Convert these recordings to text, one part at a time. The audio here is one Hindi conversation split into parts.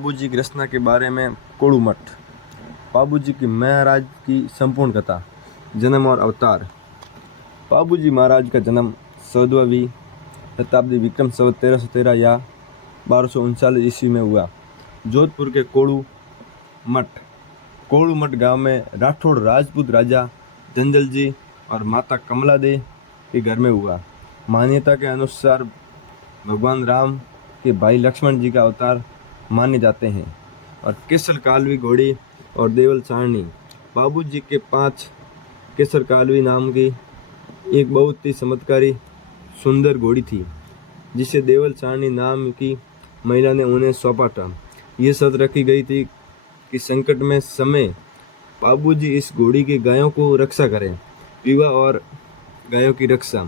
बाबूजी की रचना के बारे में कोड़ू मठ। बाबूजी की महाराज की संपूर्ण कथा। जन्म और अवतार। बाबूजी महाराज का जन्म 14वीं शताब्दी विक्रम संवत 1313 या 1239 ईस्वी में हुआ। जोधपुर के कोड़ू मठ गांव में राठौड़ राजपूत राजा जंजल जी और माता कमला दे के घर में हुआ। मान्यता के अनुसार भगवान राम के भाई लक्ष्मण जी का अवतार माने जाते हैं। और केसर कालवी घोड़ी और देवल सारणी। बाबूजी के 5 केसर कालवी नाम की एक बहुत ही चमत्कारी सुंदर घोड़ी थी, जिसे देवल सारणी नाम की महिला ने उन्हें सौंपा था। यह शर्त रखी गई थी कि संकट में समय बाबूजी इस घोड़ी के गायों को रक्षा करें। विवाह और गायों की रक्षा।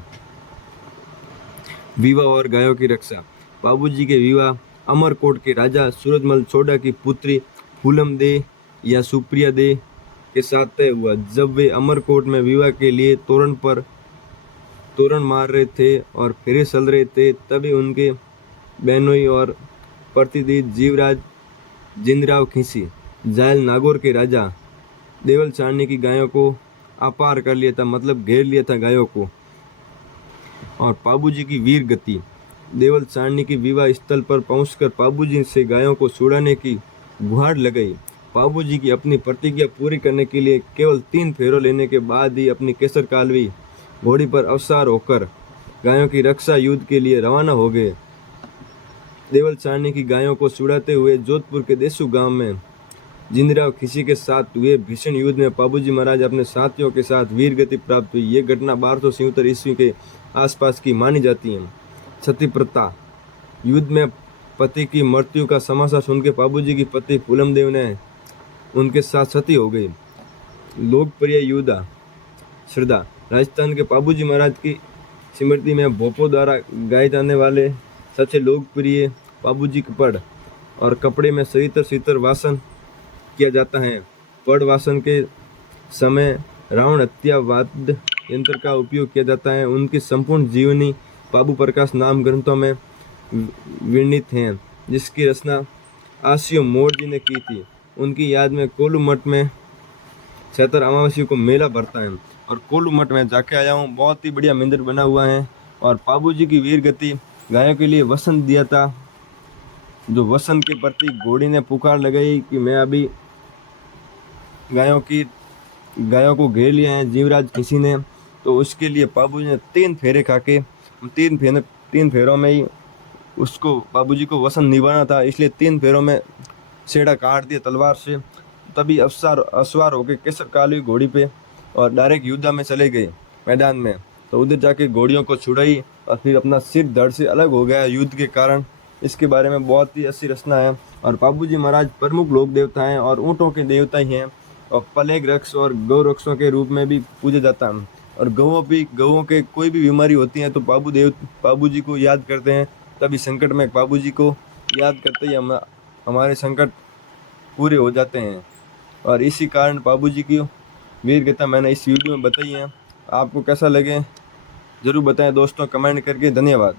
बाबूजी के विवाह अमरकोट के राजा सूरजमल छोड़ा की पुत्री फूलम दे या सुप्रिया दे के साथ तय हुआ। जब वे अमरकोट में विवाह के लिए तोरण मार रहे थे और फेरे चल रहे थे, तभी उनके बहनोई और प्रतिनिधि जीवराज जिंदराव खींची जायल नागौर के राजा देवल सारणी की गायों को अपार कर लिया था, मतलब घेर लिया था गायों को। और बाबूजी की वीर गति। देवल सारणी की विवाह स्थल पर पहुंचकर बाबूजी से गायों को छुड़ाने की गुहार लगाई। बाबूजी की अपनी प्रतिज्ञा पूरी करने के लिए केवल 3 फेरों लेने के बाद ही अपनी केसर कालवी घोड़ी पर अवसर होकर गायों की रक्षा युद्ध के लिए रवाना हो गए। देवल सारणी की गायों को छुड़ाते हुए जोधपुर के देसू गांव में जिंदराव खीसी के साथ हुए भीषण युद्ध में बाबूजी महाराज अपने साथियों के साथ वीर गति प्राप्त हुई। ये घटना 1277 ईस्वी के आसपास की मानी जाती है। सती प्रथा। युद्ध में पति की मृत्यु का समाचार सुनकर बाबूजी की पति फूलम देव ने उनके साथ सती हो गई। लोकप्रिय युद्ध श्रद्धा। राजस्थान के बाबूजी महाराज की स्मृति में भोपों द्वारा गाए जाने वाले सबसे लोकप्रिय बाबूजी के पढ़ और कपड़े में शीतर वासन किया जाता है। पढ़ वासन के समय रावण हत्या वाद्य यंत्र का उपयोग किया जाता है। उनकी संपूर्ण जीवनी बाबू प्रकाश नाम ग्रंथों में वर्णित हैं, जिसकी रचना आसियो मोड़ जी ने की थी। उनकी याद में कोलू मठ में चैत्र अमावस्या को मेला भरता है। और कोलू मठ में जाके आया हूँ, बहुत ही बढ़िया मंदिर बना हुआ है। और बाबूजी की वीर गति गायों के लिए वसन दिया था, जो वसन के प्रति घोड़ी ने पुकार लगाई कि मैं अभी गायों को घेर लिया है जीवराज किसी ने। तो उसके लिए बाबूजी ने 3 फेरे खा के 3 फेरों में ही उसको बाबूजी को वसन निभाना था, इसलिए 3 फेरों में छेड़ा काट दिया तलवार से। तभी असवार होकर केसर कालवी घोड़ी पे और डायरेक्ट युद्ध में चले गए मैदान में। तो उधर जाके घोड़ियों को छुड़ाई और फिर अपना सिर धड़ से अलग हो गया युद्ध के कारण। इसके बारे में बहुत ही अच्छी रचना है। और बाबूजी महाराज प्रमुख लोक देवता हैं और ऊँटों के देवता ही हैं। और प्लेग रक्ष और गौ रक्षों के रूप में भी पूजा जाता है। और गौों के कोई भी बीमारी होती है तो बाबूजी को याद करते हैं। तभी संकट में बाबूजी को याद करते ही हमारे संकट पूरे हो जाते हैं। और इसी कारण बाबूजी की वीर गाथा मैंने इस वीडियो में बताई है। आपको कैसा लगे ज़रूर बताएं दोस्तों, कमेंट करके। धन्यवाद।